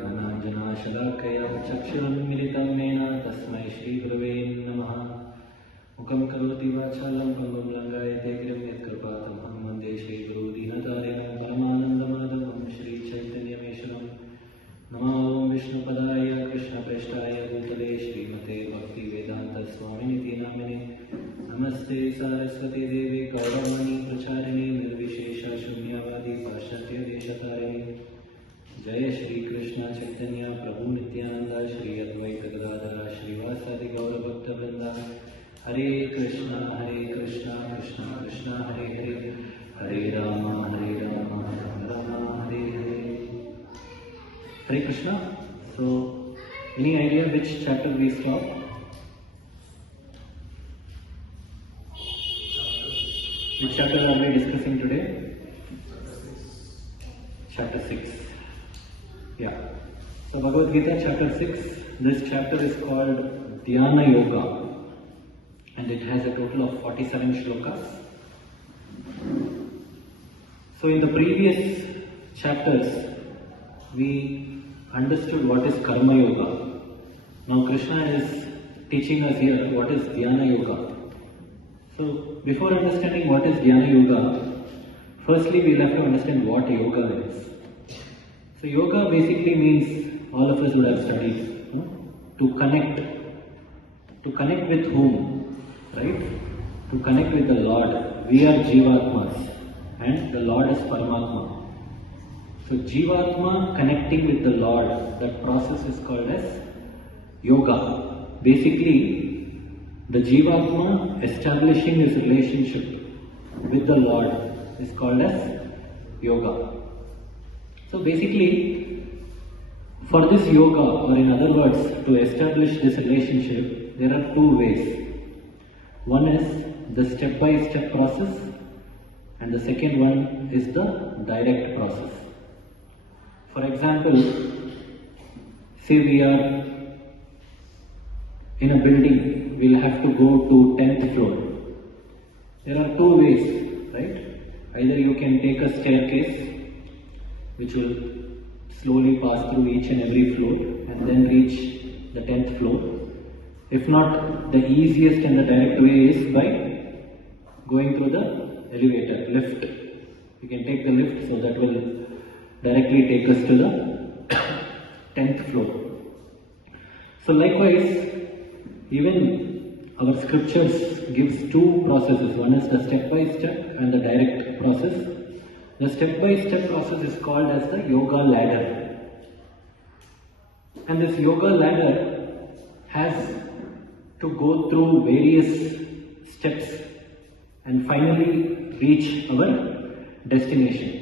ज्ञानाञ्जनशलाकया चक्षुरुन्मिलितं येन तस्मै श्रीगुरवे नमः। मुखं करोति वाचालं पङ्गुं लङ्घयते गिरिं यत्कृपातमहं वन्दे श्रीगुरुदीनतारिणं परमानन्दमाधवं श्रीचैतन्यमेश्वरं। नमो विष्णुपदाय कृष्णप्रेष्ठाय भूतले श्रीमते भक्तिवेदान्तस्वामिनिति नामिने। नमस्ते सारस्वती देवी गौरवाणी प्रचारिणे निर्विशेषशून्यवादी पाश्चात्यदेशतारिणे। जय श्री कृष्ण चैतन्य प्रभु नित्यानंद श्री अद्वैत गदाधर श्रीवासादि गौरभक्तवृंद। हरे कृष्णा कृष्ण कृष्ण हरे हरे, हरे Ram Ram Hare Hare. Hare Krishna. So, any idea which chapter we stop? Which chapter are we discussing today? Chapter 6. Yeah. So, Bhagavadgita chapter 6. This chapter is called Dhyana Yoga, and it has a total of 47 shlokas. So, in the previous chapters, we understood what is Karma Yoga. Now Krishna is teaching us here what is Dhyana Yoga. So before understanding what is Dhyana Yoga, firstly we will have to understand what yoga is. So yoga basically means, all of us would have studied, to connect. To connect with whom? Right? To connect with the Lord. We are Jivatmas and the Lord is Paramatma. So Jivatma connecting with the Lord, that process is called as yoga. Basically, the Jivatma establishing his relationship with the Lord is called as yoga. So basically, for this yoga, or in other words, to establish this relationship, there are two ways. One is the step-by-step process, and the second one is the direct process. For example, say we are in a building, we'll have to go to 10th floor. There are two ways, right? Either you can take a staircase, which will slowly pass through each and every floor and then reach the 10th floor. If not, the easiest and the direct way is by going through the elevator, lift. You can take the lift, so that will directly take us to the 10th floor. So likewise, even our scriptures gives two processes. One is the step-by-step and the direct process. The step-by-step process is called as the yoga ladder. And this yoga ladder has to go through various steps and finally reach our destination.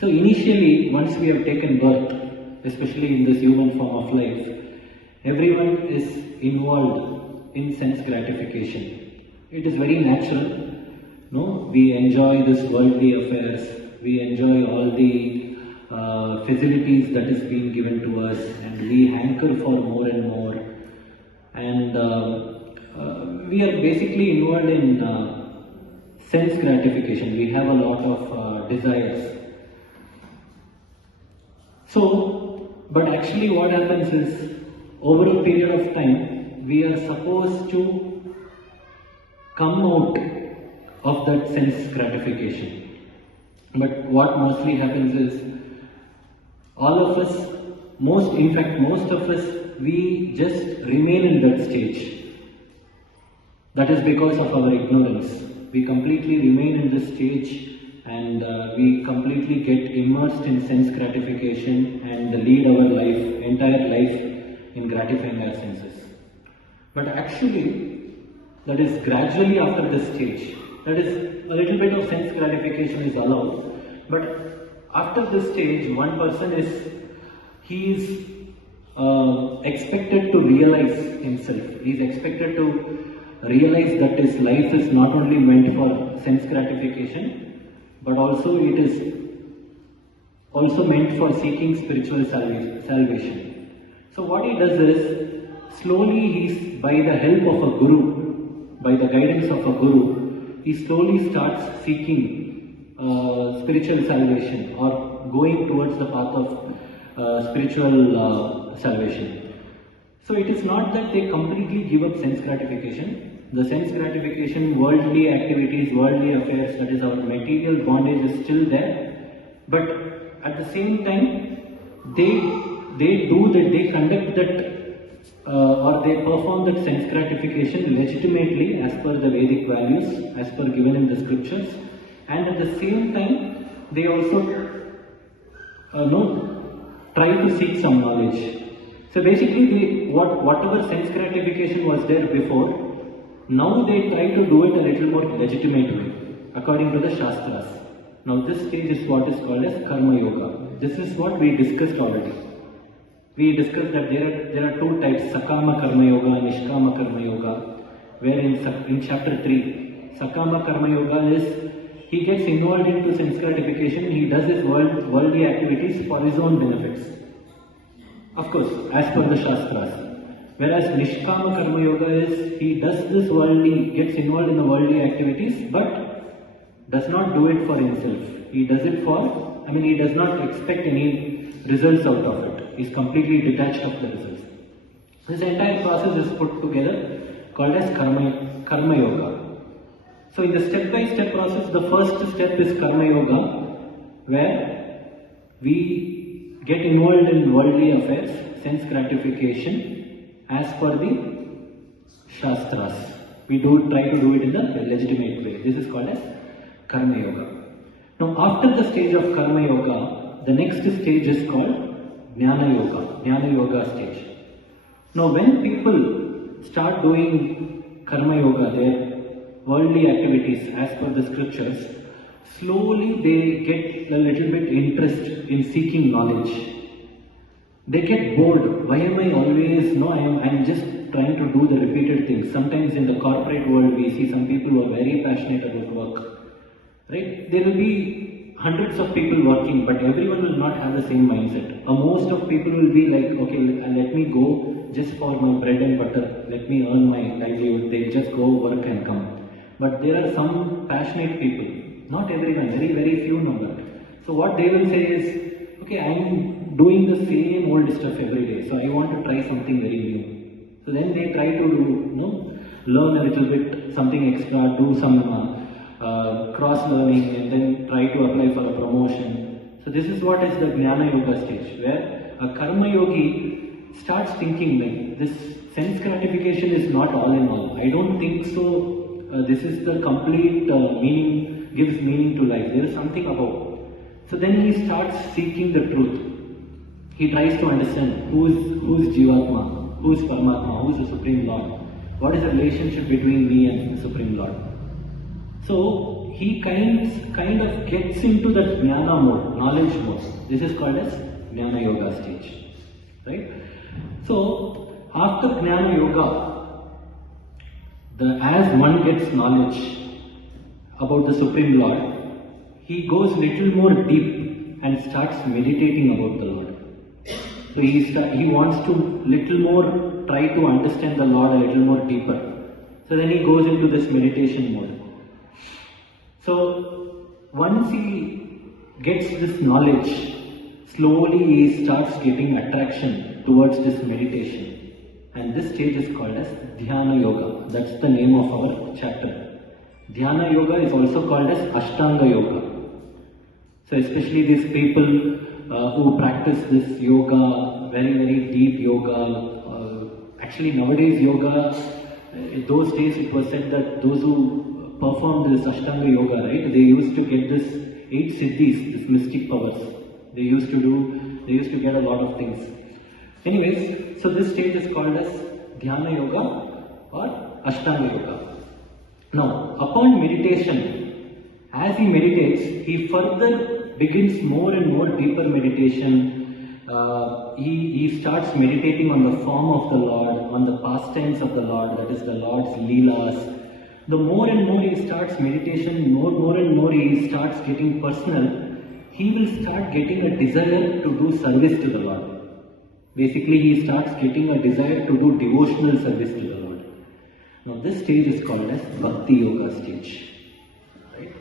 So initially, once we have taken birth, especially in this human form of life, everyone is involved in sense gratification. It is very natural. No, we enjoy this worldly affairs. We enjoy all the facilities that is being given to us, and we hanker for more and more. And we are basically involved in sense gratification. We have a lot of desires. So, but actually what happens is, over a period of time, we are supposed to come out of that sense gratification. But what mostly happens is, all of us, most of us, we just remain in that stage. That is because of our ignorance. We completely remain in this stage, and we completely get immersed in sense gratification and lead our entire life in gratifying our senses. But actually, that is gradually after this stage. That is, a little bit of sense gratification is allowed. But after this stage, one person is expected to realize himself. He is expected to realize that his life is not only meant for sense gratification, but also it is also meant for seeking spiritual salvation. So what he does is, slowly by the help of a guru, by the guidance of a guru, he slowly starts seeking spiritual salvation, or going towards the path of spiritual salvation. So it is not that they completely give up sense gratification. The sense gratification, worldly activities, worldly affairs, that is our material bondage is still there. But at the same time, they conduct that or they perform that sense gratification legitimately as per the Vedic values, as per given in the scriptures, and at the same time they also try to seek some knowledge. So basically, whatever sense gratification was there before, now they try to do it a little more legitimate way, according to the Shastras. Now this stage is what is called as Karma Yoga. This is what we discussed already. We discussed that there are two types, Sakama Karma Yoga and Nishkama Karma Yoga, where in chapter 3, Sakama Karma Yoga is, he gets involved into sense gratification, he does his worldly activities for his own benefits. Of course, as per the Shastras. Whereas Nishkama Karma Yoga is, he does this gets involved in the worldly activities, but does not do it for himself. He does it for, he does not expect any results out of it. He is completely detached of the results. This entire process is put together called as Karma Yoga. So in the step-by-step process, the first step is Karma Yoga, where we get involved in worldly affairs, sense gratification, as per the Shastras. We try to do it in a legitimate way. This is called as Karma Yoga. Now after the stage of Karma Yoga, the next stage is called Jnana Yoga, Jnana Yoga stage. Now when people start doing Karma Yoga, their worldly activities as per the scriptures, slowly they get a little bit interest in seeking knowledge. They get bored. Why am I always, I'm just trying to do the repeated things. Sometimes in the corporate world we see some people who are very passionate about work. Right? There will be hundreds of people working, but everyone will not have the same mindset. Most of people will be like, okay, let me go just for my bread and butter. Let me earn my livelihood. They just go work and come. But there are some passionate people. Not everyone, very, very few number. So what they will say is, okay, I'm doing the same old stuff every day, so I want to try something very new. So then they try to learn a little bit, something extra, do some cross-learning, and then try to apply for a promotion. So this is what is the Jnana Yoga stage, where a Karma Yogi starts thinking like, this sense gratification is not all in all. I don't think so. This is the complete meaning, gives meaning to life. There is something about. So then he starts seeking the truth. He tries to understand who is Jivatma, who is Paramatma, who is the Supreme Lord. What is the relationship between me and the Supreme Lord? So he kind of gets into the Jnana mode, knowledge mode. This is called as Jnana Yoga stage. Right? So after Jnana Yoga, as one gets knowledge about the Supreme Lord, he goes little more deep and starts meditating about the Lord. So he wants to little more try to understand the Lord a little more deeper. So then he goes into this meditation mode. So once he gets this knowledge, slowly he starts getting attraction towards this meditation. And this stage is called as Dhyana Yoga. That's the name of our chapter. Dhyana Yoga is also called as Ashtanga Yoga. So especially these people who practice this yoga, very, very deep yoga. Actually nowadays yoga, in those days it was said that those who performed this Ashtanga Yoga, right, they used to get this 8 siddhis, this mystic powers. They used to get a lot of things. Anyways, so this stage is called as Dhyana Yoga or Ashtanga Yoga. Now, upon meditation, as he meditates, he further begins more and more deeper meditation. He starts meditating on the form of the Lord, on the pastimes of the Lord, that is the Lord's Leelas. The more and more he starts meditation, more and more he starts getting personal, he will start getting a desire to do service to the Lord. Basically, he starts getting a desire to do devotional service to the Lord. Now, this stage is called as Bhakti Yoga stage. Right?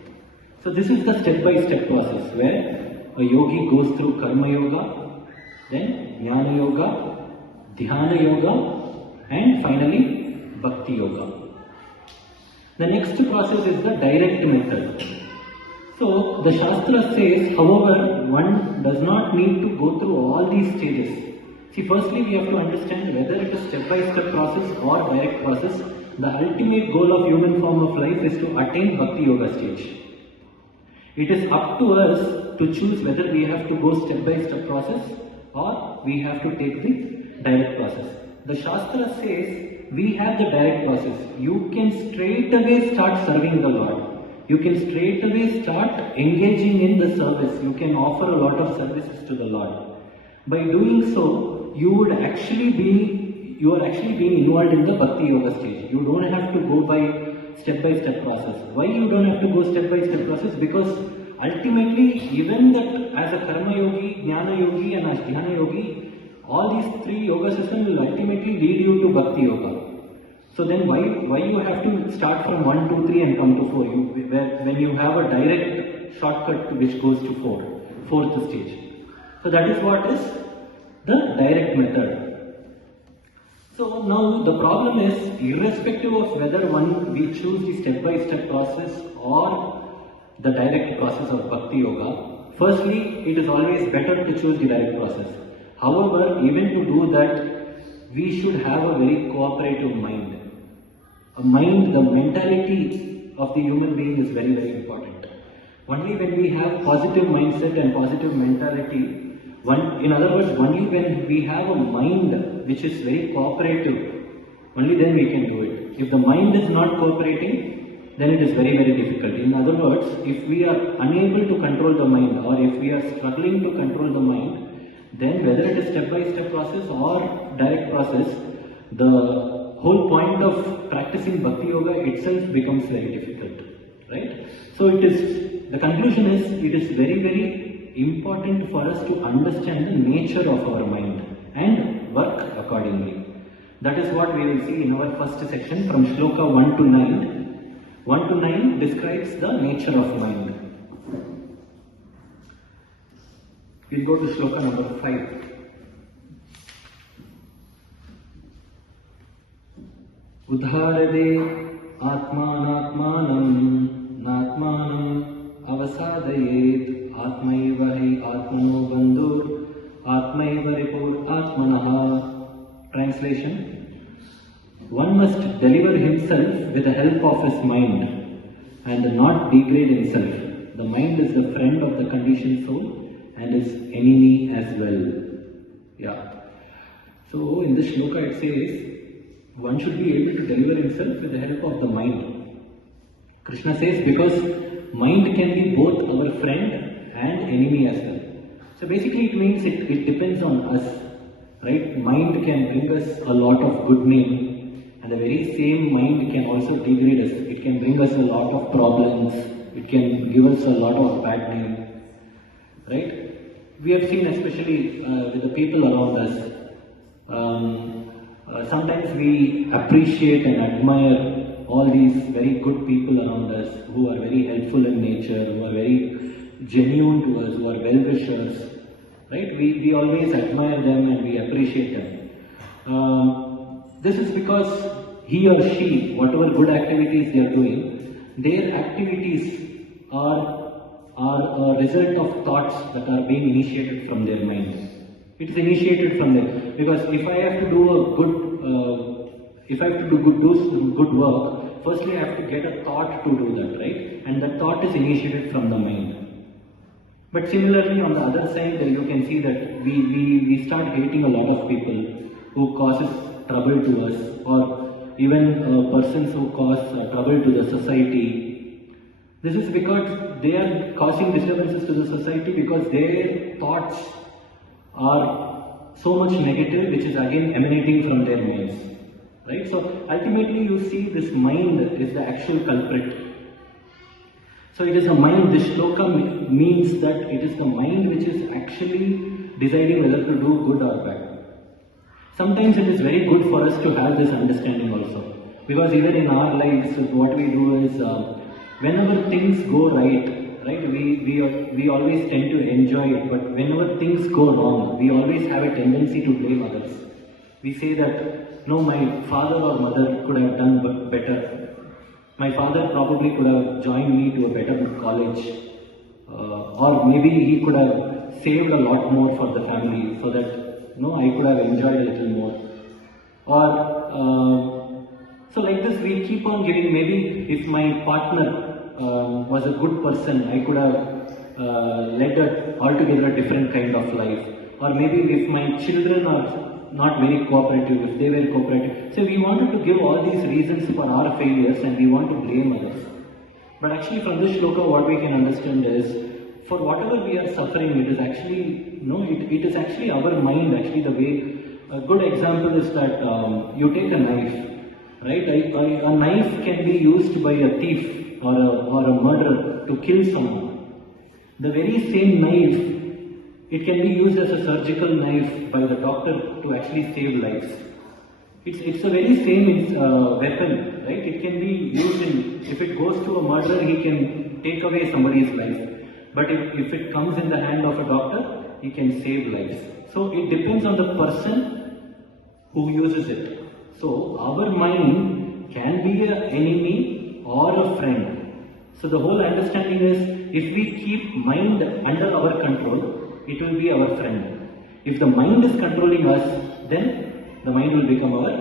So, this is the step-by-step process where a yogi goes through Karma Yoga, then Jnana Yoga, Dhyana Yoga, and finally Bhakti Yoga. The next process is the direct method. So the Shastra says, however, one does not need to go through all these stages. See, firstly we have to understand whether it is step-by-step process or direct process. The ultimate goal of human form of life is to attain Bhakti Yoga stage. It is up to us to choose whether we have to go step-by-step process or we have to take the direct process. The Shastra says we have the direct process. You can straight away start serving the Lord. You can straight away start engaging in the service. You can offer a lot of services to the Lord. By doing so, you are actually being involved in the Bhakti Yoga stage. You don't have to go by step-by-step process. Why you don't have to go step-by-step process? Because ultimately, even that as a Karma Yogi, Jnana Yogi and as Dhyana Yogi, all these three yoga systems will ultimately lead you to Bhakti Yoga. So then why you have to start from 1, 2, 3 and come to 4? When you have a direct shortcut which goes to 4th stage. So that is what is the direct method. So now the problem is, irrespective of whether we choose the step-by-step process or the direct process of Bhakti Yoga, firstly it is always better to choose the direct process. However, even to do that, we should have a very cooperative mind. A mind, the mentality of the human being is very, very important. Only when we have positive mindset and positive mentality, in other words, only when we have a mind which is very cooperative, only then we can do it. If the mind is not cooperating, then it is very, very difficult. In other words, if we are unable to control the mind or if we are struggling to control the mind, then whether it is step-by-step process or direct process, the whole point of practicing Bhakti Yoga itself becomes very difficult, right? So the conclusion is, it is very, very important for us to understand the nature of our mind and work accordingly. That is what we will see in our first section from Shloka 1 to 9. 1 to 9 describes the nature of mind. We'll go to Shloka number 5. Udharade atmanatmanam natmanam avasadayet atmaiva hi atmano bandhur atmaiva ripur atmanaha. Translation: one must deliver himself with the help of his mind and not degrade himself. The mind is the friend of the conditioned soul and his enemy as well. Yeah. So in this shloka it says, one should be able to deliver himself with the help of the mind. Krishna says, because mind can be both our friend and enemy as well. So basically it means it depends on us, right? Mind can bring us a lot of good name, and the very same mind can also degrade us. It can bring us a lot of problems. It can give us a lot of bad name, right? We have seen, especially with the people around us, sometimes we appreciate and admire all these very good people around us who are very helpful in nature, who are very genuine to us, who are well-wishers, right? We always admire them and we appreciate them. This is because he or she, whatever good activities they are doing, their activities are a result of thoughts that are being initiated from their minds. It is initiated from them, because if I have to do good work, firstly I have to get a thought to do that, right? And that thought is initiated from the mind. But similarly, on the other side, you can see that we start hating a lot of people who causes trouble to us, or even persons who cause trouble to the society. This is because they are causing disturbances to the society because their thoughts are so much negative, which is again emanating from their minds, right? So ultimately you see this mind is the actual culprit. So it is a mind, this shloka means that it is the mind which is actually deciding whether to do good or bad. Sometimes it is very good for us to have this understanding also, because even in our lives what we do is whenever things go right, we we always tend to enjoy it, but whenever things go wrong, we always have a tendency to blame others. We say that, no, my father or mother could have done better. My father probably could have joined me to a better college, or maybe he could have saved a lot more for the family so that, I could have enjoyed a little more. Or, so like this we keep on giving. Maybe if my partner was a good person, I could have led altogether a different kind of life. Or maybe if my children are not very cooperative, if they were cooperative. So we wanted to give all these reasons for our failures and we want to blame others. But actually from this shloka what we can understand is, for whatever we are suffering, it is actually, it is actually our mind, actually the way. A good example is that you take a knife, right? A knife can be used by a thief or a murderer to kill someone. The very same knife, it can be used as a surgical knife by the doctor to actually save lives. It's the very same weapon, right? It can be used if it goes to a murderer, he can take away somebody's life. But if it comes in the hand of a doctor, he can save lives. So it depends on the person who uses it. So our mind can be an enemy or a friend. So the whole understanding is, if we keep mind under our control, it will be our friend. If the mind is controlling us, then the mind will become our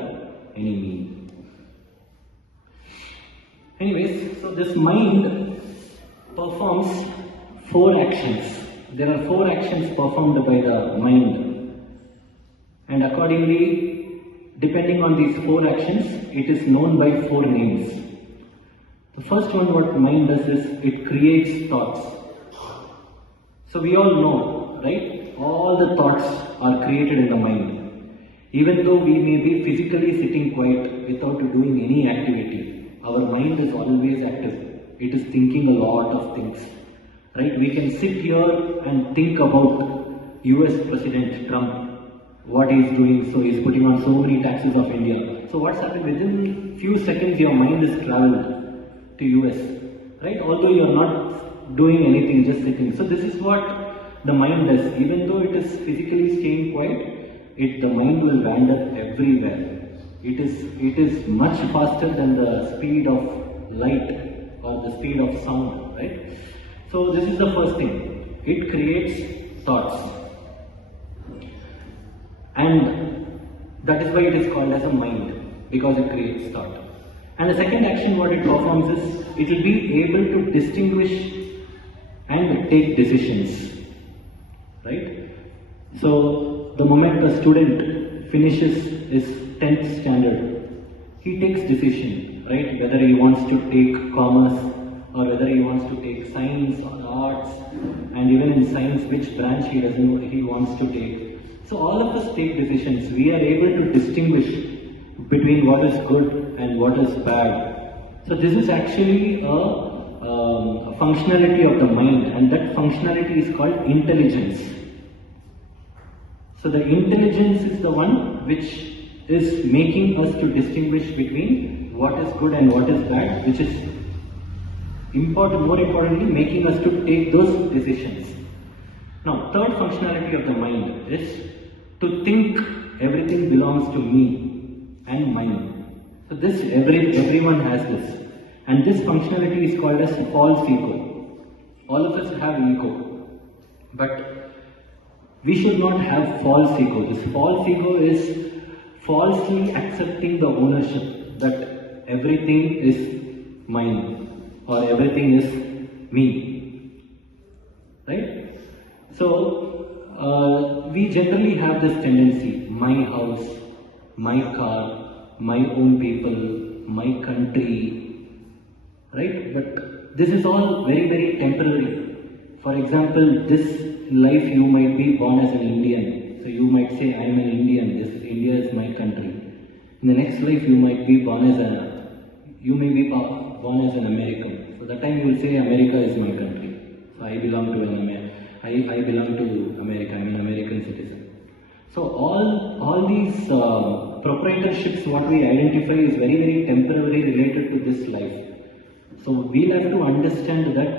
enemy. Anyways, so this mind performs 4 actions. There are 4 actions performed by the mind. And accordingly, depending on these 4 actions, it is known by 4 names. The first one, what mind does is, it creates thoughts. So we all know, right? All the thoughts are created in the mind. Even though we may be physically sitting quiet without doing any activity, our mind is always active. It is thinking a lot of things. Right? We can sit here and think about US President Trump, what he is doing. So he is putting on so many taxes of India. So what's happened? Within few seconds your mind is traveled to US. Right? Although you are not doing anything, just sitting. So this is what the mind does. Even though it is physically staying quiet, the mind will wander everywhere. It is much faster than the speed of light or the speed of sound. Right? So this is the first thing. It creates thoughts. And that is why it is called as a mind, because it creates thought. And the second action what it performs is, it will be able to distinguish and take decisions. Right? So the moment a student finishes his 10th standard, he takes decision, right? Whether he wants to take commerce, or whether he wants to take science or arts, and even in science which branch he wants to take. So all of us take decisions. We are able to distinguish between what is good and what is bad. So this is actually a functionality of the mind, and that functionality is called intelligence. So the intelligence is the one which is making us to distinguish between what is good and what is bad, which is more importantly, making us to take those decisions. Now, third functionality of the mind is to think everything belongs to me and mine. So this, everyone has this. And this functionality is called as false ego. All of us have ego. But we should not have false ego. This false ego is falsely accepting the ownership that everything is mine, or everything is me, right? So we generally have this tendency: my house, my car, my own people, my country, right? But this is all very, very temporary. For example, this life you might be born as an Indian, so you might say, I am an Indian, this India is my country. In the next life you might be born as an American. So that time you will say America is my country. So I belong to I belong to America. I'm an American citizen. So all these proprietorships, what we identify, is very, very temporarily related to this life. So we'll have to understand that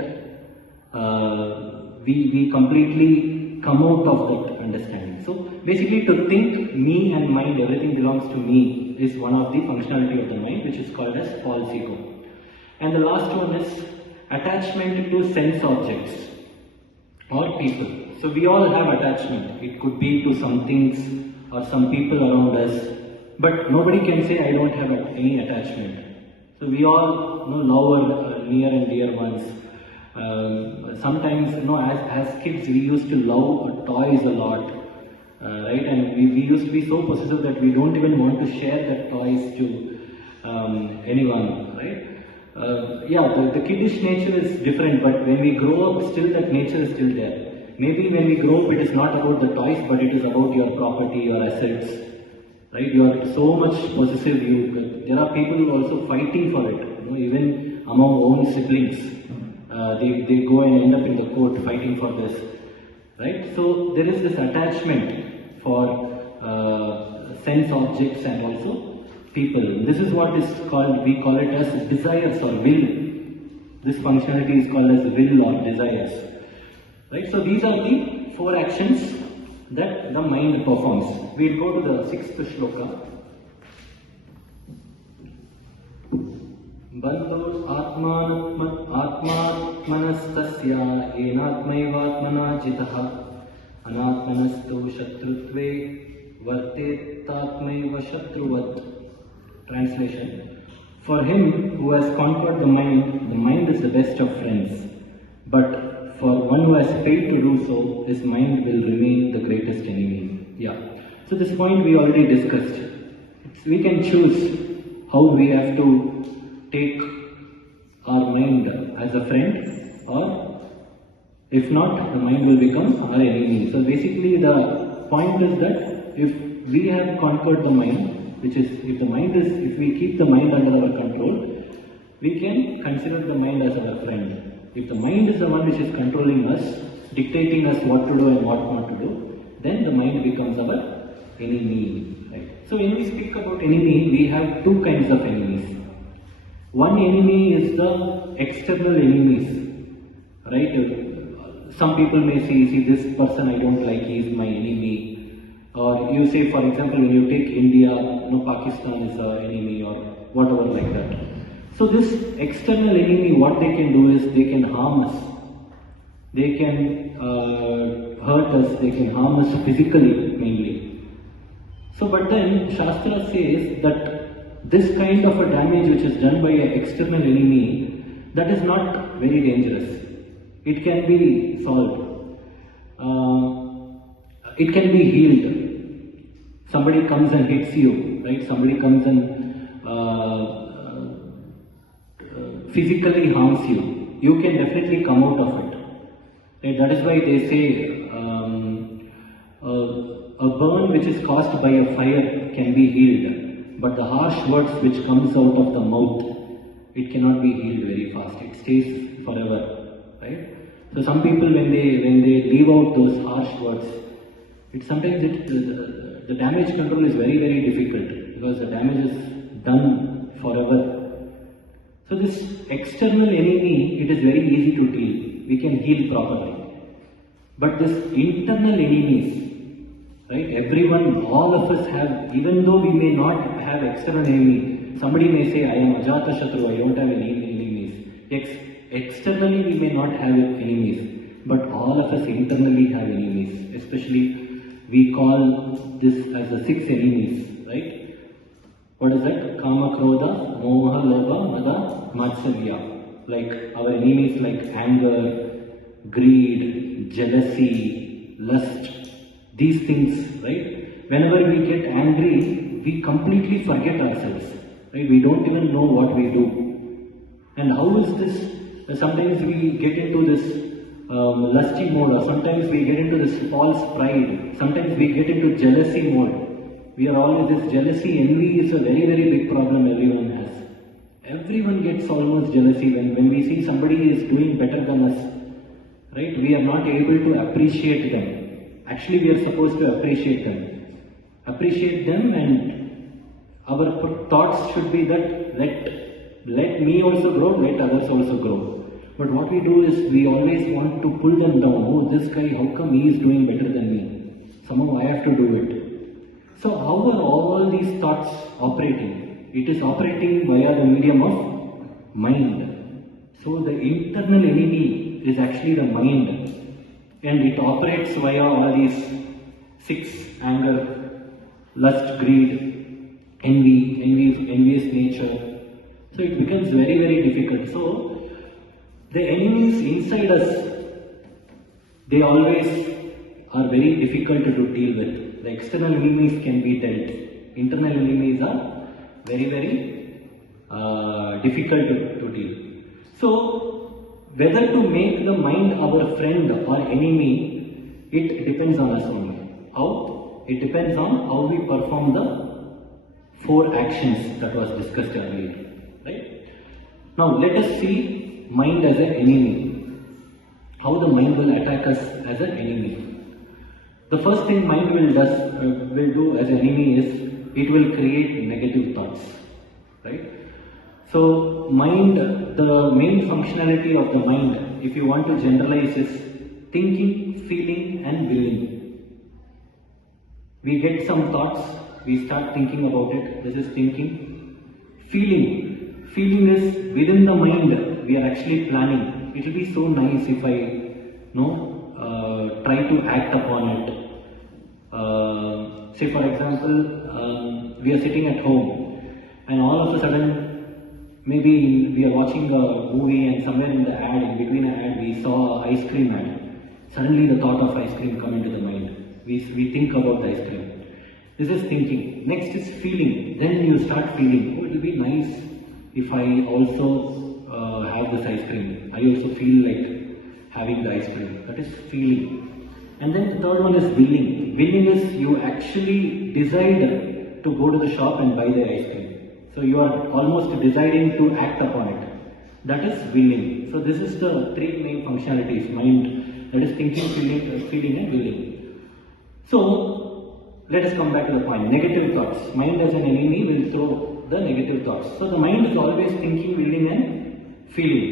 we completely come out of that understanding. So basically, to think me and mind, everything belongs to me, is one of the functionality of the mind, which is called as false ego. And the last one is attachment to sense objects or people. So we all have attachment. It could be to some things or some people around us, but nobody can say I don't have any attachment. So we all love our near and dear ones. Sometimes, as kids, we used to love toys a lot, right? And we used to be so possessive that we don't even want to share that toys to anyone, right? The kiddish nature is different, but when we grow up, still that nature is still there. Maybe when we grow up, it is not about the toys, but it is about your property, your assets, right? You are so much possessive. There are people who are also fighting for it, even among own siblings. They go and end up in the court fighting for this, right? So there is this attachment for sense objects and also people. This is what is called, we call it as desires or will. This functionality is called as will or desires. Right, so these are the 4 actions that the mind performs. We'll go to the 6th shloka. Bandhu atmanastasya enatmaivatmana jitaha anatmanastu shatrutve vartetatmaiva shatruvat. Translation: for him who has conquered the mind is the best of friends. But for one who has failed to do so, his mind will remain the greatest enemy. So this point we already discussed. We can choose how we have to take our mind as a friend, or if not, the mind will become our enemy. So basically the point is that if we have conquered the mind, which is if we keep the mind under our control, we can consider the mind as our friend. If the mind is the one which is controlling us, dictating us what to do and what not to do, then the mind becomes our enemy. Right? So when we speak about enemy, we have 2 kinds of enemies. One enemy is the external enemies. Right? Some people may see this person I don't like, he is my enemy. Or you say, for example, when you take India, Pakistan is our enemy, or whatever like that. So this external enemy, what they can do is they can harm us. They can hurt us, they can harm us physically mainly. So but then Shastra says that this kind of a damage which is done by an external enemy, that is not very dangerous. It can be solved. It can be healed. Somebody comes and hits you, right? Somebody comes and physically harms you. You can definitely come out of it. Right? That is why they say a burn which is caused by a fire can be healed, but the harsh words which comes out of the mouth, it cannot be healed very fast. It stays forever. Right? So some people when they leave out those harsh words, the damage control is very, very difficult because the damage is done forever. So this external enemy, it is very easy to deal. We can heal properly. But this internal enemies, right? Everyone, all of us have, even though we may not have external enemy, somebody may say, I am Ajata Shatru, I don't have any enemies. Externally we may not have enemies, but all of us internally have enemies. Especially we call this as the 6 enemies, right? What is that? Kama, Krodha, Moha, Lobha, Mada, Matsarya. Like our enemies like anger, greed, jealousy, lust, these things, right? Whenever we get angry, we completely forget ourselves, right? We don't even know what we do. And how is this? Sometimes we get into this lusty mode, or sometimes we get into this false pride, sometimes we get into jealousy mode. We are all in this jealousy. Envy is a very, very big problem everyone has. Everyone gets almost jealousy when we see somebody is doing better than us. Right? We are not able to appreciate them. Actually, we are supposed to appreciate them. Appreciate them, and our thoughts should be that let me also grow, let others also grow. But what we do is we always want to pull them down. Oh, this guy, how come he is doing better than me? Somehow I have to do it. So how are all these thoughts operating? It is operating via the medium of mind. So the internal enemy is actually the mind. And it operates via all these 6: anger, lust, greed, envious nature. So it becomes very, very difficult. So the enemies inside us, they always are very difficult to deal with. The external enemies can be dealt. Internal enemies are very, very difficult to deal. So whether to make the mind our friend or enemy, it depends on us only. How? It depends on how we perform the 4 actions that was discussed earlier. Right? Now let us see mind as an enemy. How the mind will attack us as an enemy. The first thing mind will do as an enemy is it will create negative thoughts. Right? So mind, the main functionality of the mind, if you want to generalize, is thinking, feeling and willing. We get some thoughts, we start thinking about it, this is thinking. Feeling. Feeling is within the mind, we are actually planning. It will be so nice if I try to act upon it. Say for example, we are sitting at home and all of a sudden maybe we are watching a movie and somewhere in the ad, in between an ad, we saw ice cream ad. Suddenly the thought of ice cream come into the mind. We think about the ice cream. This is thinking. Next is feeling. Then you start feeling, oh, it will be nice if I also have this ice cream. I also feel like having the ice cream. That is feeling. And then the third one is willing. Willing is you actually decide to go to the shop and buy the ice cream. So you are almost deciding to act upon it. That is willing. So this is the 3 main functionalities: mind, that is thinking, feeling and willing. So let us come back to the point. Negative thoughts. Mind as an enemy will throw the negative thoughts. So the mind is always thinking, willing and feeling.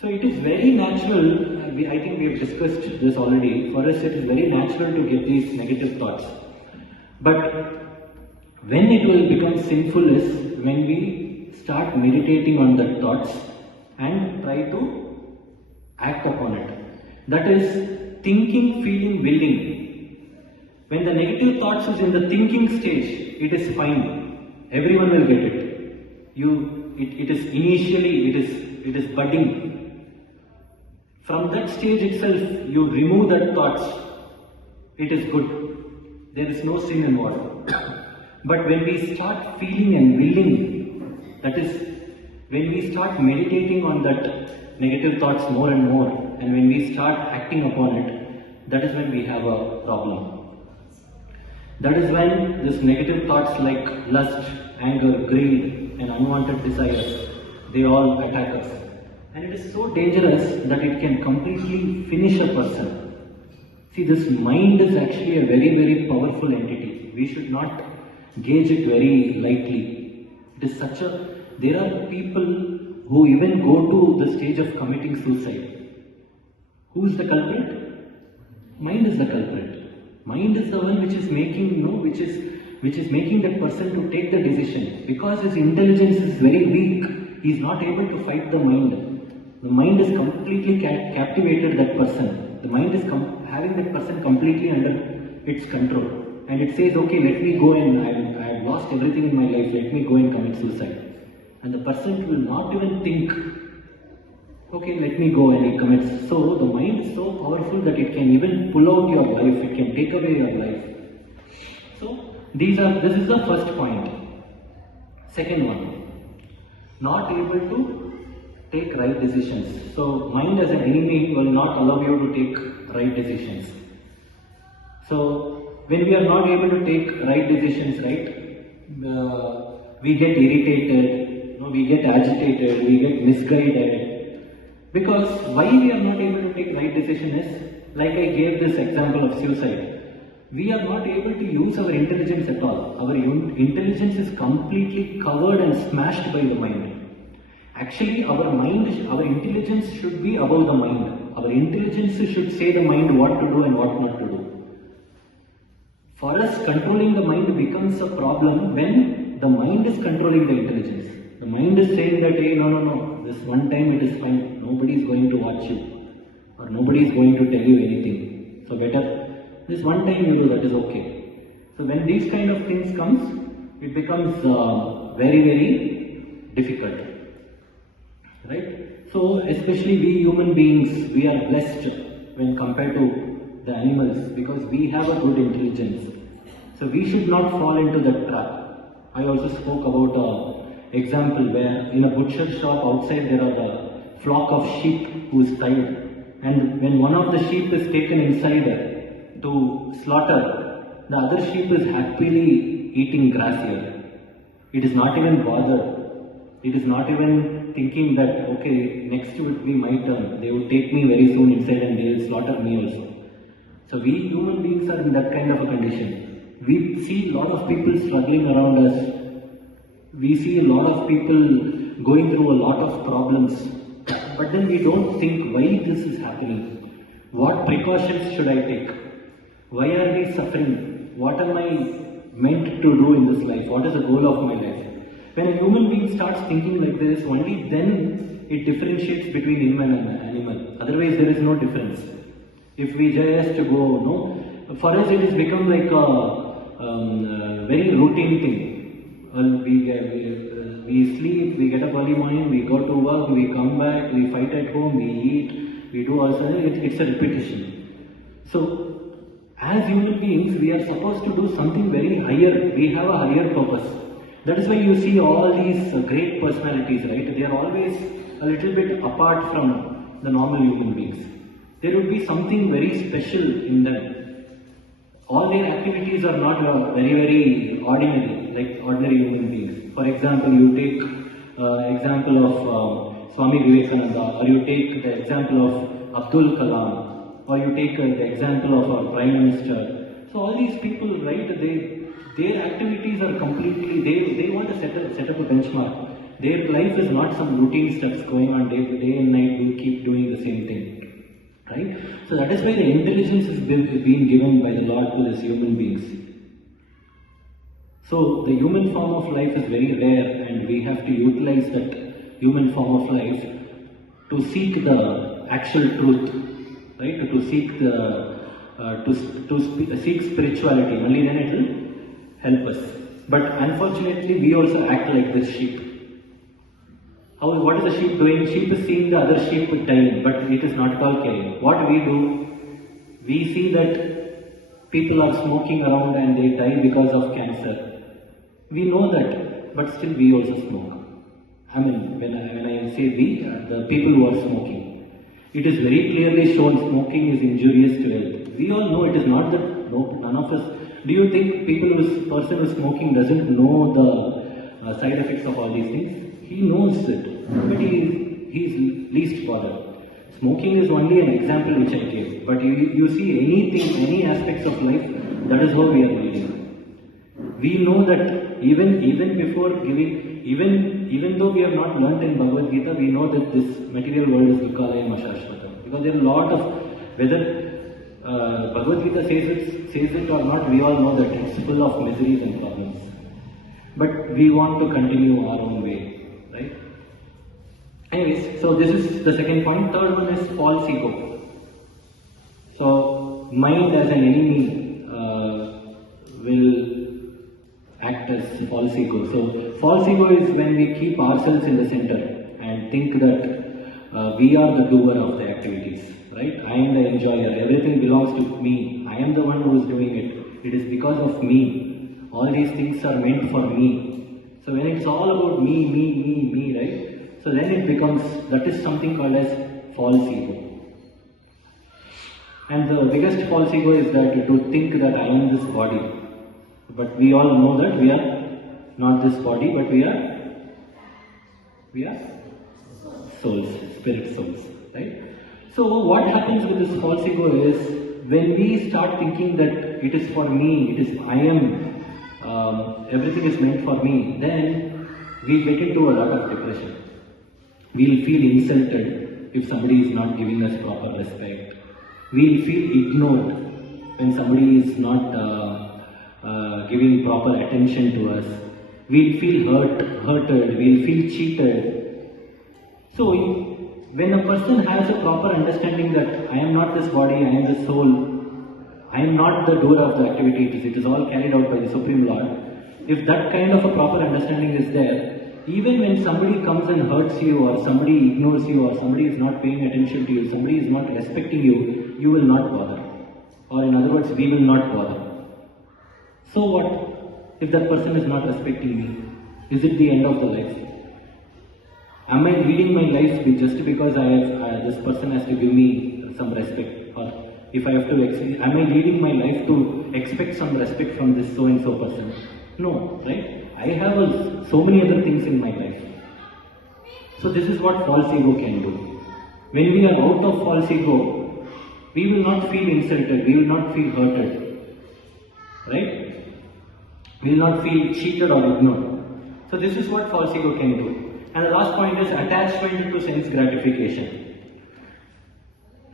So it is very natural. I think we have discussed this already. For us it is very natural to get these negative thoughts. But when it will become sinful is when we start meditating on the thoughts and try to act upon it. That is thinking, feeling, willing. When the negative thoughts is in the thinking stage, it is fine. Everyone will get it. It is initially, it is budding. From that stage itself, you remove that thoughts. It is good. There is no sin involved. But when we start feeling and willing, that is, when we start meditating on that negative thoughts more and more, and when we start acting upon it, that is when we have a problem. That is when this negative thoughts like lust, anger, greed, and unwanted desires, they all attack us. And it is so dangerous that it can completely finish a person. See, this mind is actually a very, very powerful entity. We should not gauge it very lightly. It is there are people who even go to the stage of committing suicide. Who is the culprit? Mind is the culprit. Mind is the one which is making, which is making that person to take the decision. Because his intelligence is very weak, he is not able to fight the mind. The mind is completely captivated that person. The mind is having that person completely under its control. And it says, okay, let me go and I have lost everything in my life, let me go and commit suicide. And the person will not even think, okay, let me go, and he commits. So the mind is so powerful that it can even pull out your life, it can take away your life. So this is the first point. Second one, not able to take right decisions. So mind as an enemy will not allow you to take right decisions. So when we are not able to take right decisions, we get irritated, we get agitated, we get misguided. Because why we are not able to take right decision is, like I gave this example of suicide. We are not able to use our intelligence at all. Our intelligence is completely covered and smashed by the mind. Actually, our mind, our intelligence should be above the mind. Our intelligence should say the mind what to do and what not to do. For us, controlling the mind becomes a problem when the mind is controlling the intelligence. The mind is saying that, hey, no, this one time it is fine. Nobody is going to watch you, or nobody is going to tell you anything. So better, this one time you do, that is okay. So when these kind of things comes, it becomes very, very difficult. Right? So especially we human beings, we are blessed when compared to the animals because we have a good intelligence. So we should not fall into that trap. I also spoke about an example where in a butcher shop outside there are the flock of sheep who is tied, and when one of the sheep is taken inside to slaughter, the other sheep is happily eating grass here. It is not even bothered. It is not even thinking that, okay, next would be my turn. They would take me very soon inside and they will slaughter me also. So we human beings are in that kind of a condition. We see a lot of people struggling around us. We see a lot of people going through a lot of problems. But then we don't think why this is happening. What precautions should I take? Why are we suffering? What am I meant to do in this life? What is the goal of my life? When a human being starts thinking like this, only then it differentiates between him and an animal. Otherwise, there is no difference. If we just go, no, for us it has become like a very routine thing. We sleep, we get up early morning, we go to work, we come back, we fight at home, we eat, we do also. It's a repetition. So, as human beings, we are supposed to do something very higher. We have a higher purpose. That is why you see all these great personalities, right? They are always a little bit apart from the normal human beings. There would be something very special in them. All their activities are not very, very ordinary, like ordinary human beings. For example, you take example of Swami Vivekananda, or you take the example of Abdul Kalam, or you take the example of our Prime Minister. So all these people, right, their activities are completely, they want to set up a benchmark. Their life is not some routine steps going on day and night, we'll keep doing the same thing. Right? So that is why the intelligence is being given by the Lord to these human beings. So the human form of life is very rare, and we have to utilize that human form of life to seek the actual truth, right? To seek seek spirituality. Only then it will help us. But unfortunately, we also act like this sheep. What is the sheep doing? Sheep is seeing the other sheep dying, but it is not called caring. What we do, we see that people are smoking around and they die because of cancer. We know that, but still we also smoke. I mean, when I say we, the people who are smoking. It is very clearly shown smoking is injurious to health. We all know it is not that, none of us. Do you think person who is smoking doesn't know the side effects of all these things? He knows it, but he is least bothered. Smoking is only an example which I gave, but you see anything, any aspects of life, that is how we are leading. We know that even before giving, even though we have not learnt in Bhagavadgita, we know that this material world is Dukkhalayam Ashashvatam. Because there are a lot of, whether Bhagavadgita says it or not, we all know that it's full of miseries and problems. But we want to continue our own way. Right? Anyways, so this is the second point. Third one is false ego. So, mind as an enemy will act as false ego. So, false ego is when we keep ourselves in the center and think that we are the doer of the activities. Right? I am the enjoyer. Everything belongs to me. I am the one who is doing it. It is because of me. All these things are meant for me. So when it's all about me, right? So then it becomes, that is something called as false ego. And the biggest false ego is that to think that I am this body. But we all know that we are not this body, but we are souls, spirit souls, right? So what happens with this false ego is, when we start thinking that it is for me, I am, everything is meant for me, then we get into a lot of depression. We'll feel insulted if somebody is not giving us proper respect. We'll feel ignored when somebody is not giving proper attention to us. We'll feel hurted, we'll feel cheated. So, when a person has a proper understanding that I am not this body, I am the soul, I am not the doer of the activities, it is all carried out by the Supreme Lord. If that kind of a proper understanding is there, even when somebody comes and hurts you, or somebody ignores you, or somebody is not paying attention to you, somebody is not respecting you, you will not bother. Or in other words, we will not bother. So what if that person is not respecting me? Is it the end of the life? Am I leading my life just because this person has to give me some respect? Or if I have to, am I leading my life to expect some respect from this so and so person? No, right? I have so many other things in my life. So this is what false ego can do. When we are out of false ego, we will not feel insulted, we will not feel hurted, right? We will not feel cheated or ignored. So this is what false ego can do. And the last point is attachment to sense gratification.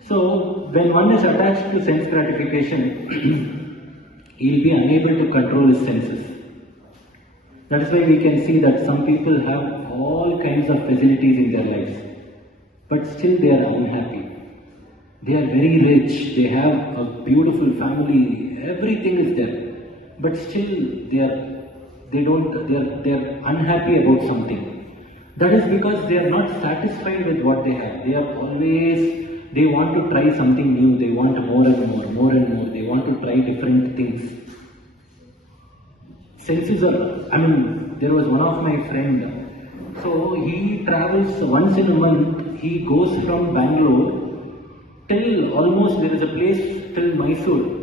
So when one is attached to sense gratification, he will be unable to control his senses. That is why we can see that some people have all kinds of facilities in their lives, but still they are unhappy. They are very rich, they have a beautiful family, everything is there, but still they are unhappy about something. That is because they are not satisfied with what they have. They want to try something new, they want more and more and more, they want to try different things. Senses are, there was one of my friend, so he travels once in a month, he goes from Bangalore till almost, there is a place till Mysore,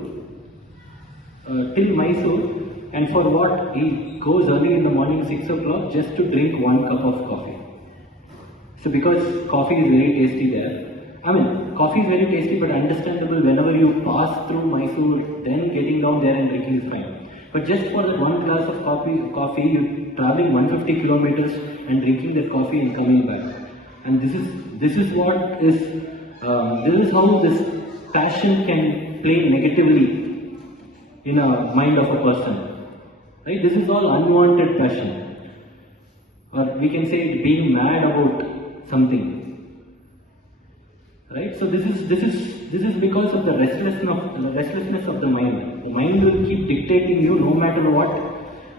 and for what? He goes early in the morning, 6 o'clock, just to drink 1 cup of coffee. So because coffee is very tasty there, coffee is very tasty, but understandable whenever you pass through Mysore, then getting down there and drinking is fine. But just for that 1 glass of coffee, you're traveling 150 kilometers and drinking that coffee and coming back. And this is how this passion can play negatively in a mind of a person. Right? This is all unwanted passion. Or we can say being mad about something. Right? So this is because of the restlessness of the mind. The mind will keep dictating you no matter what.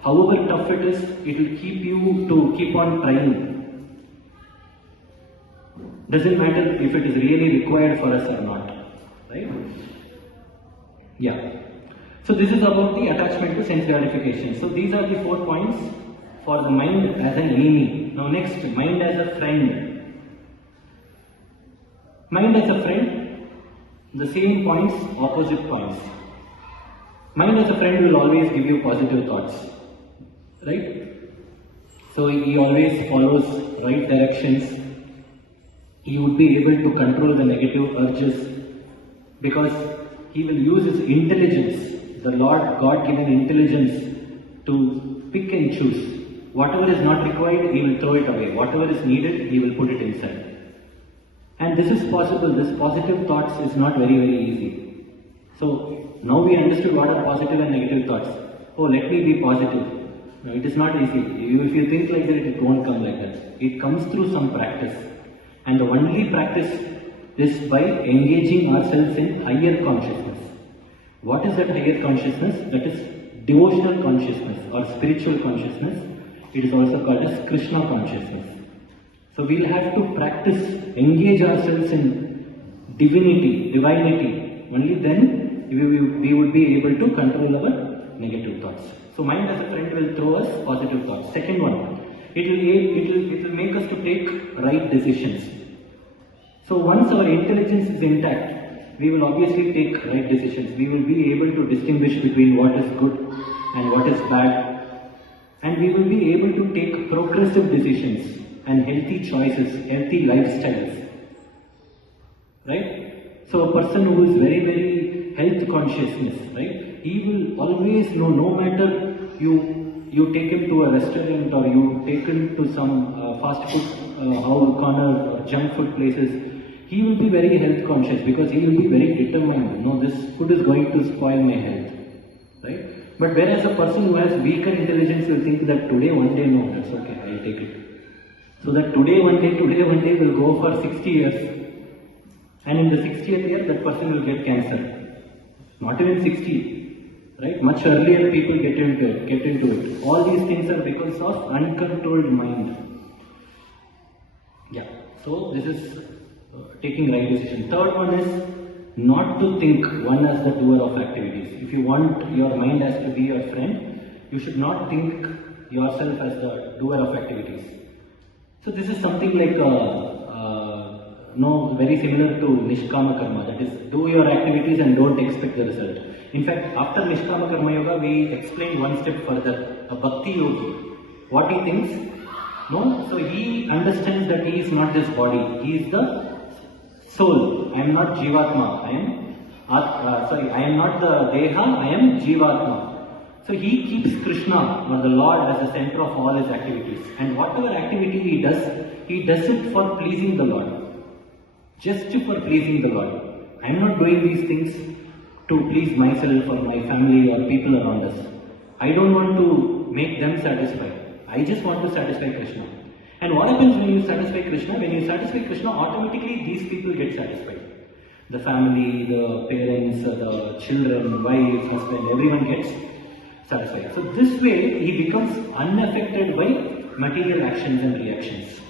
However tough it is, it will keep you to keep on trying. Doesn't matter if it is really required for us or not. Right? Yeah. So this is about the attachment to sense gratification. So these are the 4 points for the mind as an enemy. Now next, mind as a friend. Mind as a friend, the same points, opposite points. Mind as a friend will always give you positive thoughts, right? So he always follows right directions. He would be able to control the negative urges because he will use his intelligence, the Lord God-given intelligence, to pick and choose. Whatever is not required, he will throw it away. Whatever is needed, he will put it inside. And this is possible. This positive thoughts is not very, very easy. So now we understood what are positive and negative thoughts. Oh, let me be positive. No, it is not easy. If you think like that, it won't come like that. It comes through some practice. And the only practice is by engaging ourselves in higher consciousness. What is that higher consciousness? That is devotional consciousness or spiritual consciousness. It is also called as Krishna consciousness. So we'll have to practice, engage ourselves in divinity. Only then we would be able to control our negative thoughts. So mind as a friend will throw us positive thoughts. Second one, it will make us to take right decisions. So once our intelligence is intact, we will obviously take right decisions. We will be able to distinguish between what is good and what is bad. And we will be able to take progressive decisions and healthy choices, healthy lifestyles. Right? So a person who is very, very health consciousness, right? He will always know, no matter you take him to a restaurant or you take him to some fast food corner or junk food places, he will be very health conscious because he will be very determined. No, this food is going to spoil my health, right? But whereas a person who has weaker intelligence will think that today, one day, no, that's okay, I'll take it. So that today, one day will go for 60 years. And in the 60th year, that person will get cancer. Not even 60, right? Much earlier people get into it. All these things are because of uncontrolled mind. Yeah, so this is taking right decision. Third one is not to think one as the doer of activities. If you want your mind as to be your friend, you should not think yourself as the doer of activities. So this is something like very similar to Nishkama Karma, that is, do your activities and don't expect the result. In fact, after Nishkama Karma Yoga, we explain one step further, a Bhakti Yogi. What he thinks? No, so he understands that he is not this body, he is the soul. I am not Jivatma, I am not the Deha, I am Jivatma. So he keeps Krishna or the Lord as the center of all his activities. And whatever activity he does it for pleasing the Lord. Just for pleasing the Lord. I am not doing these things to please myself or my family or people around us. I don't want to make them satisfied. I just want to satisfy Krishna. And what happens when you satisfy Krishna? When you satisfy Krishna, automatically these people get satisfied. The family, the parents, the children, wife, husband, everyone gets satisfied. So this way, he becomes unaffected by material actions and reactions.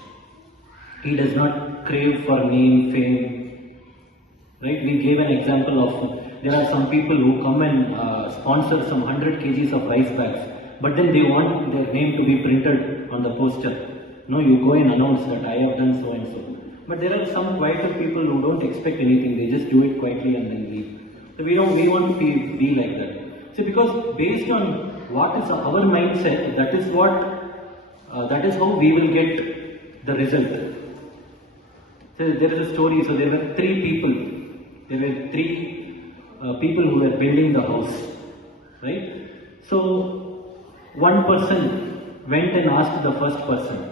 He does not crave for name, fame. Right? We gave an example of, there are some people who come and sponsor some 100 kgs of rice bags, but then they want their name to be printed on the poster. No, you go and announce that I have done so and so. But there are some quieter people who don't expect anything, they just do it quietly and then leave. So we want to be like that. So because based on what is our mindset, that is how we will get the result. So there is a story, so there were three people who were building the house, right? So one person went and asked the first person,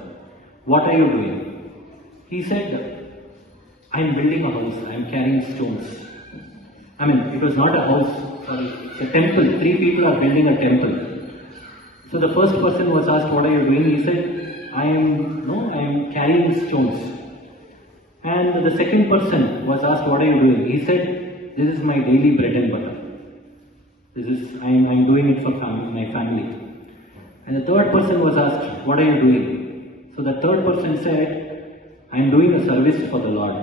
what are you doing? He said, I am building a house, I am carrying stones. I mean, it was not a house, sorry, it's a temple. Three people are building a temple. So the first person was asked, what are you doing? He said, I am carrying stones. And the second person was asked, what are you doing? He said, this is my daily bread and butter. I am doing it for my family. And the third person was asked, what are you doing? So the third person said, I am doing a service for the Lord.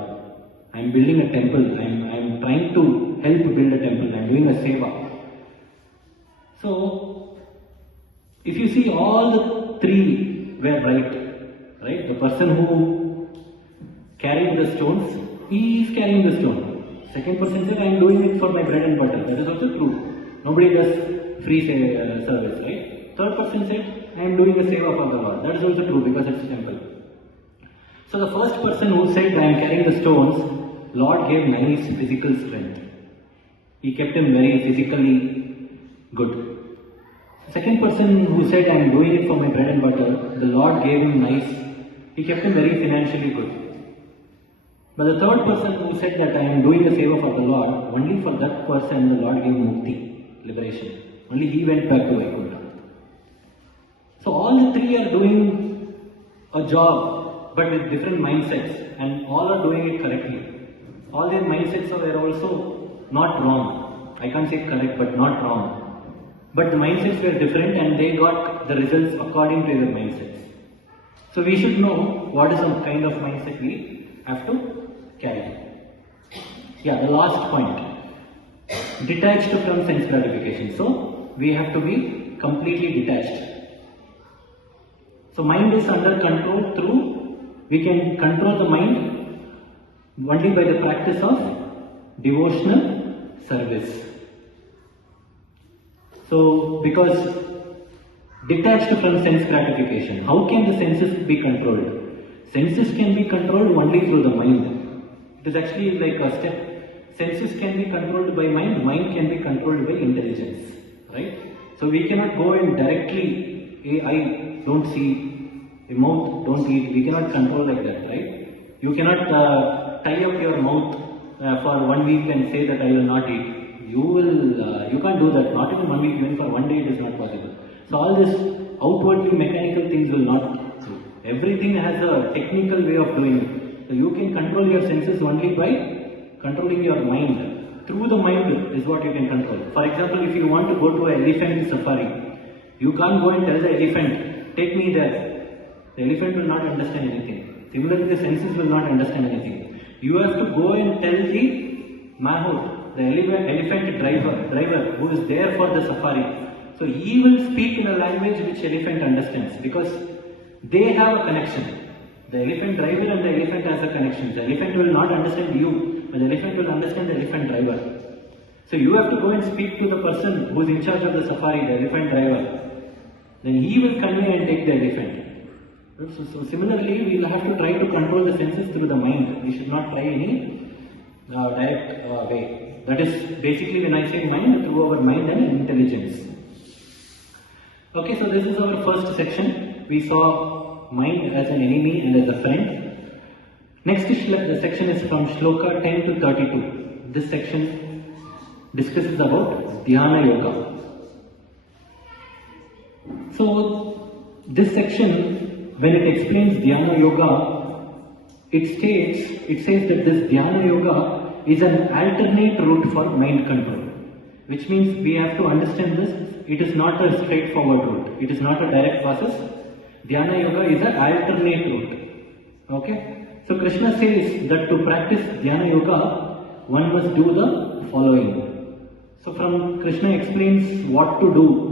I am building a temple. I am trying to help build a temple. I am doing a seva. So, if you see, all the three were right? The person who carried the stones, he is carrying the stone. Second person said, I am doing it for my bread and butter. That is also true. Nobody does free service, right? Third person said, I am doing a seva for the Lord. That is also true because it's a temple. So the first person who said, I am carrying the stones, Lord gave nice physical strength. He kept him very physically good. Second person who said, I am doing it for my bread and butter, the Lord gave him he kept him very financially good. But the third person who said that I am doing a seva for the Lord, only for that person the Lord gave mukti, liberation. Only he went back to Vaikuntha. So all the three are doing a job, but with different mindsets, and all are doing it correctly. All their mindsets were also not wrong. I can't say correct, but not wrong. But the mindsets were different and they got the results according to their mindsets. So we should know what is the kind of mindset we have to carry. Yeah, the last point. Detached from sense gratification. So we have to be completely detached. So mind is under control we can control the mind only by the practice of devotional service. So, because detached from sense gratification, how can the senses be controlled? Senses can be controlled only through the mind. It is actually like a step. Senses can be controlled by mind can be controlled by intelligence. Right? So we cannot go and directly, I don't see, The mouth don't eat. We cannot control like that, right? You cannot tie up your mouth for 1 week and say that I will not eat. You can't do that. Not even 1 week, even for 1 day it is not possible. So all this outwardly mechanical things will not do. Everything has a technical way of doing it. So you can control your senses only by controlling your mind. Through the mind is what you can control. For example, if you want to go to an elephant safari, you can't go and tell the elephant, take me there. The elephant will not understand anything. Similarly, the senses will not understand anything. You have to go and tell the mahout, the elephant driver who is there for the safari. So he will speak in a language which elephant understands because they have a connection. The elephant driver and the elephant has a connection. The elephant will not understand you, but the elephant will understand the elephant driver. So you have to go and speak to the person who is in charge of the safari, the elephant driver. Then he will convey and take the elephant. So similarly, we will have to try to control the senses through the mind. We should not try any direct way. That is basically when I say mind, through our mind and intelligence. Okay, so this is our first section. We saw mind as an enemy and as a friend. Next section is from Shloka 10 to 32. This section discusses about Dhyana Yoga. So this section, when it explains Dhyana Yoga, it says that this Dhyana Yoga is an alternate route for mind control. Which means we have to understand this. It is not a straightforward route. It is not a direct process. Dhyana Yoga is an alternate route. Okay? So Krishna says that to practice Dhyana Yoga, one must do the following. So from Krishna explains what to do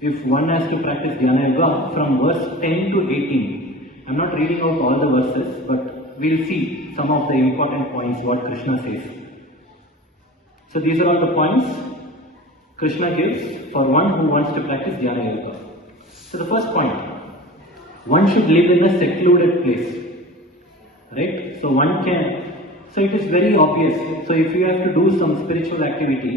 if one has to practice Dhyana Yoga from verse 10 to 18. I am not reading out all the verses, but we will see some of the important points what Krishna says. So these are all the points Krishna gives for one who wants to practice Dhyana Yoga. So the first point, one should live in a secluded place. Right? So it is very obvious. So if you have to do some spiritual activity,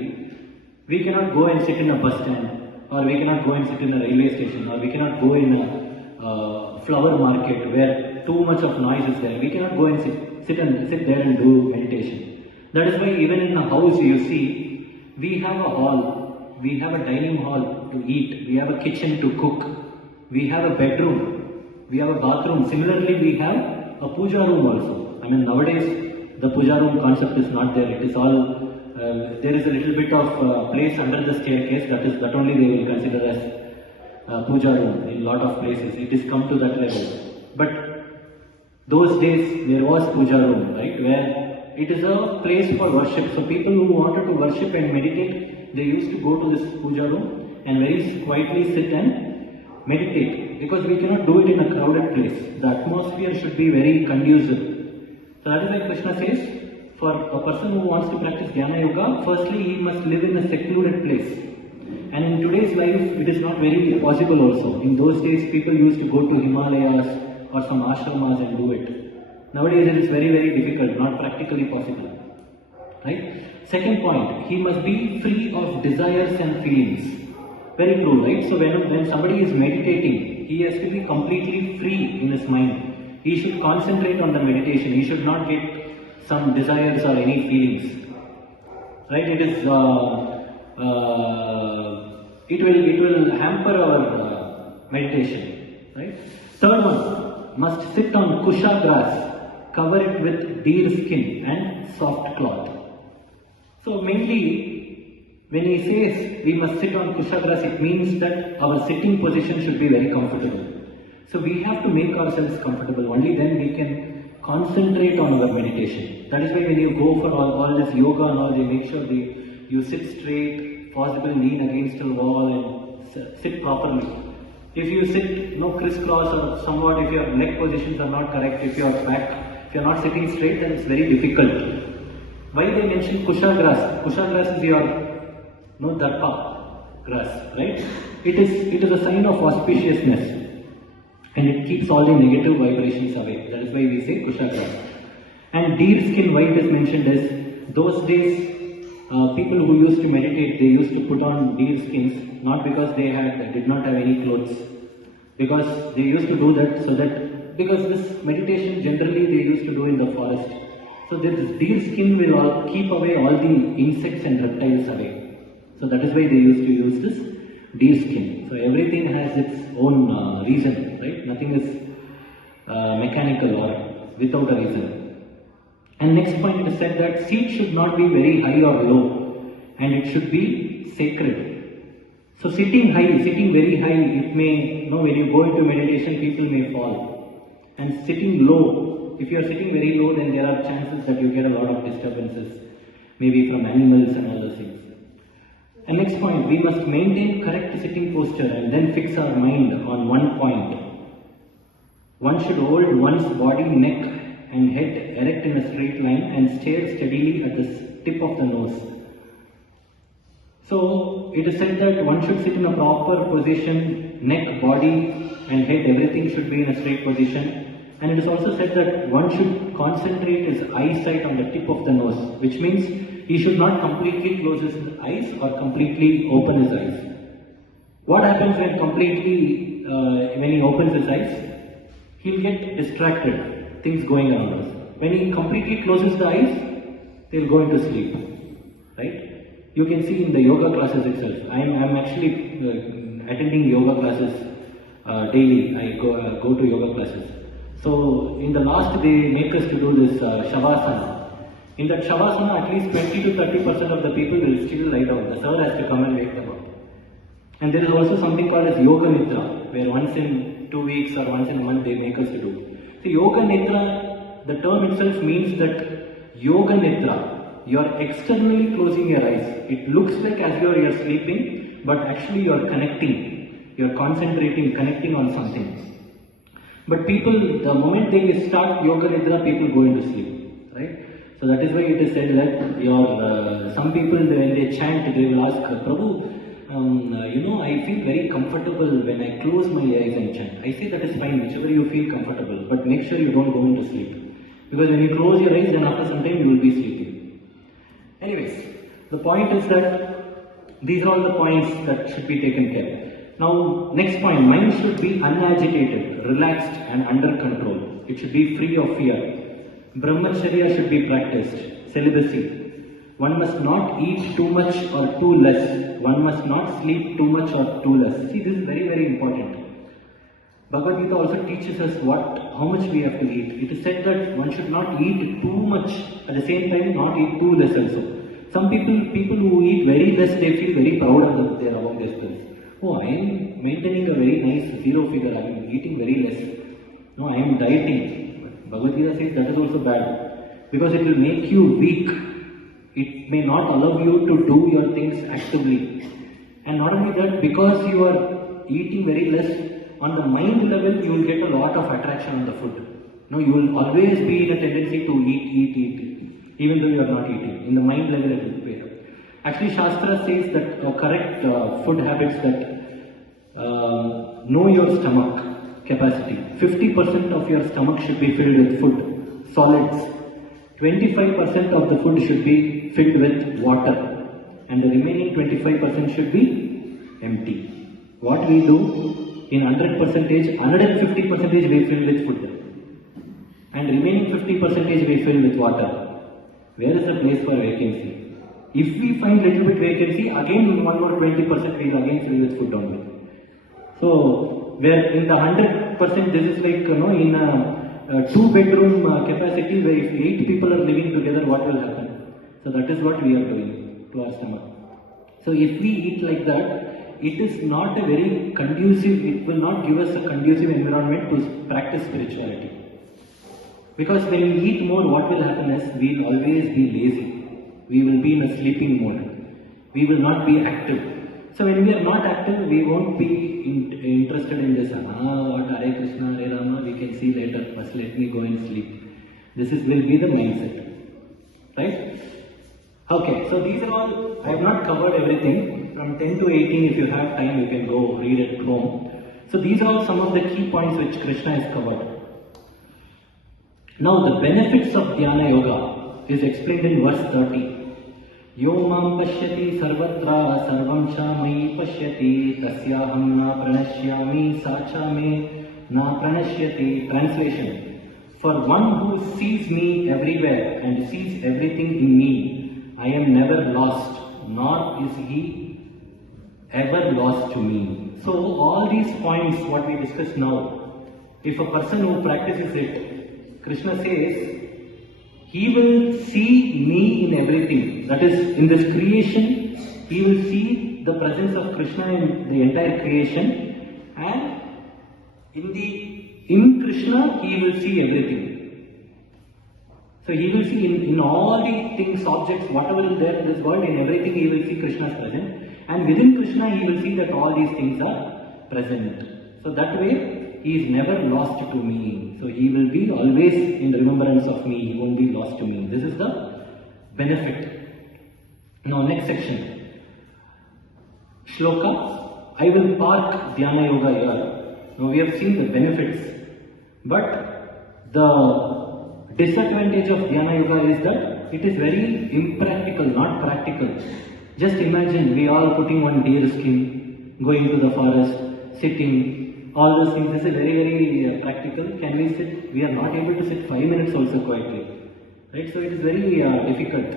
we cannot go and sit in a bus stand, or we cannot go and sit in a railway station, or we cannot go in a flower market where too much of noise is there. We cannot go and sit there and do meditation. That is why even in a house you see, we have a hall, we have a dining hall to eat, we have a kitchen to cook, we have a bedroom, we have a bathroom. Similarly, we have a puja room also. I mean, nowadays the puja room concept is not there. It is all there is a little bit of place under the staircase. That only they will consider as puja room in lot of places. It is come to that level. But those days there was puja room, right, where it is a place for worship. So people who wanted to worship and meditate, they used to go to this puja room and very quietly sit and meditate, because we cannot do it in a crowded place. The atmosphere should be very conducive. So that is why Krishna says, for a person who wants to practice Dhyana Yoga, firstly he must live in a secluded place. And in today's life, it is not very possible also. In those days, people used to go to Himalayas or some ashramas and do it. Nowadays, it is very, very difficult, not practically possible. Right? Second point, he must be free of desires and feelings. Very true, right? So when somebody is meditating, he has to be completely free in his mind. He should concentrate on the meditation. He should not get some desires or any feelings. Right? It will hamper our meditation. Right? Third one, must sit on kusha grass, cover it with deer skin and soft cloth. So mainly, when he says we must sit on kusha grass, it means that our sitting position should be very comfortable. So we have to make ourselves comfortable. Only then we can concentrate on our meditation. That is why when you go for all this yoga and all, they make sure you sit straight, possibly lean against a wall and sit properly. If you sit crisscross or somewhat, if your leg positions are not correct, if you are not sitting straight, then it's very difficult. Why they mention kusha grass? Kusha grass is your darpa grass, right? It is a sign of auspiciousness, and it keeps all the negative vibrations away. That is why we say kusha grass. And deer skin, why it is mentioned is, those days people who used to meditate, they used to put on deer skins, not because they did not have any clothes. because they used to do that so that, because this meditation generally they used to do in the forest. So this deer skin will keep away all the insects and reptiles away. So that is why they used to use this deer skin. So everything has its own reason, right? Nothing is mechanical or without a reason. And next point is said that seat should not be very high or low, and it should be sacred. So sitting high, sitting very high, it may, when you go into meditation, people may fall. And sitting low, if you are sitting very low, then there are chances that you get a lot of disturbances, maybe from animals and all those things. And next point, we must maintain correct sitting posture and then fix our mind on one point. One should hold one's body, neck and head erect in a straight line and stare steadily at the tip of the nose. So it is said that one should sit in a proper position, neck, body and head, everything should be in a straight position. And it is also said that one should concentrate his eyesight on the tip of the nose, which means he should not completely close his eyes or completely open his eyes. What happens when when he opens his eyes? He'll get distracted, things going around us. When he completely closes the eyes, they'll go into sleep, right? You can see in the yoga classes itself. I'm actually attending yoga classes daily. I go to yoga classes. So in the last they make us to do this Shavasana. In that Shavasana, at least 20 to 30% of the people will still lie down. The sir has to come and wake them up. And there is also something called as Yoga Nidra, where once in 2 weeks or once in a month they make us to do. So Yoga Nidra, the term itself means that Yoga Nidra, you are externally closing your eyes. It looks like as though you are sleeping, but actually you are connecting. You are concentrating, connecting on something. But people, the moment they start Yoga Nidra, people go into sleep, right? So that is why it is said that some people when they chant, they will ask, Prabhu, I feel very comfortable when I close my eyes and chant. I say that is fine, whichever you feel comfortable, but make sure you don't go into sleep. Because when you close your eyes, then after some time you will be sleeping. Anyways, the point is that these are all the points that should be taken care. Now, next point, mind should be unagitated, relaxed and under control. It should be free of fear. Brahmacharya should be practiced, celibacy. One must not eat too much or too less. One must not sleep too much or too less. See, this is very, very important. Bhagavadgita also teaches us how much we have to eat. It is said that one should not eat too much, at the same time not eat too less also. Some people who eat very less, they feel very proud of about themselves. Oh, I am maintaining a very nice zero figure, I am eating very less. No, I am dieting. But Bhagavad Gita says that is also bad. Because it will make you weak. It may not allow you to do your things actively. And not only that, because you are eating very less, on the mind level, you will get a lot of attraction on the food. No, you will always be in a tendency to eat, even though you are not eating. In the mind level, it will be. Actually, Shastra says that correct food habits that know your stomach capacity. 50% of your stomach should be filled with food, solids. 25% of the food should be filled with water, and the remaining 25% should be empty. What we do? In 150% we fill with food, and remaining 50% we fill with water. Where is the place for vacancy? If we find little bit vacancy, again one more 20% we will again fill with food only. So, where in the 100%, this is like, in a 2-bedroom capacity, where if 8 people are living together, what will happen? So that is what we are doing to our stomach. So if we eat like that, it is not a very conducive, it will not give us a conducive environment to practice spirituality. Because when we eat more, what will happen is, we will always be lazy. We will be in a sleeping mode. We will not be active. So when we are not active, we won't be interested in this. What Hare Krishna, Hare Rama, we can see later. First let me go and sleep. This will be the mindset. Right? Okay, so these are all, I have not covered everything. From 10 to 18, if you have time, you can go read it at home. So these are all some of the key points which Krishna has covered. Now the benefits of Dhyana Yoga is explained in verse 30. Yo mam pashyati sarvatra sarvam cha mayi pashyati tasyaham na pranashyami sacha me na pranashyati. Translation: for one who sees me everywhere and sees everything in me, I am never lost, nor is he ever lost to me. So all these points what we discussed now, if a person who practices it, Krishna says, he will see me in everything. That is, in this creation, he will see the presence of Krishna in the entire creation, and in Krishna he will see everything. So he will see in all the things, objects, whatever is there in this world, in everything he will see Krishna's presence, and within Krishna he will see that all these things are present. So that way, he is never lost to me. So he will be always in remembrance of me. He won't be lost to me. This is the benefit. Now next section. Shloka. I will park Dhyana Yoga here. Now we have seen the benefits. But the disadvantage of Dhyana Yoga is that it is very impractical, not practical. Just imagine we all putting one deer skin, going to the forest, sitting, all those things. This is very practical. Can we sit? We are not able to sit 5 minutes also quietly, right? So it is very difficult,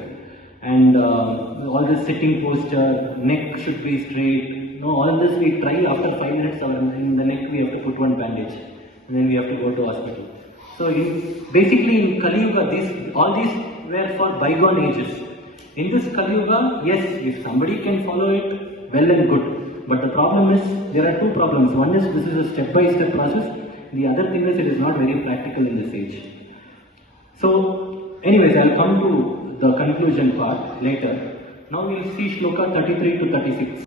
and all this sitting posture, neck should be straight. No, all this we try. After 5 minutes, in the neck we have to put one bandage, and then we have to go to hospital. So basically in Kali Yuga, all these were for bygone ages. In this Kali Yuga, yes, if somebody can follow it, well and good. But the problem is, there are two problems. One is, this is a step-by-step process. The other thing is, it is not very practical in this age. So, anyways, I will come to the conclusion part later. Now we will see Shloka 33 to 36.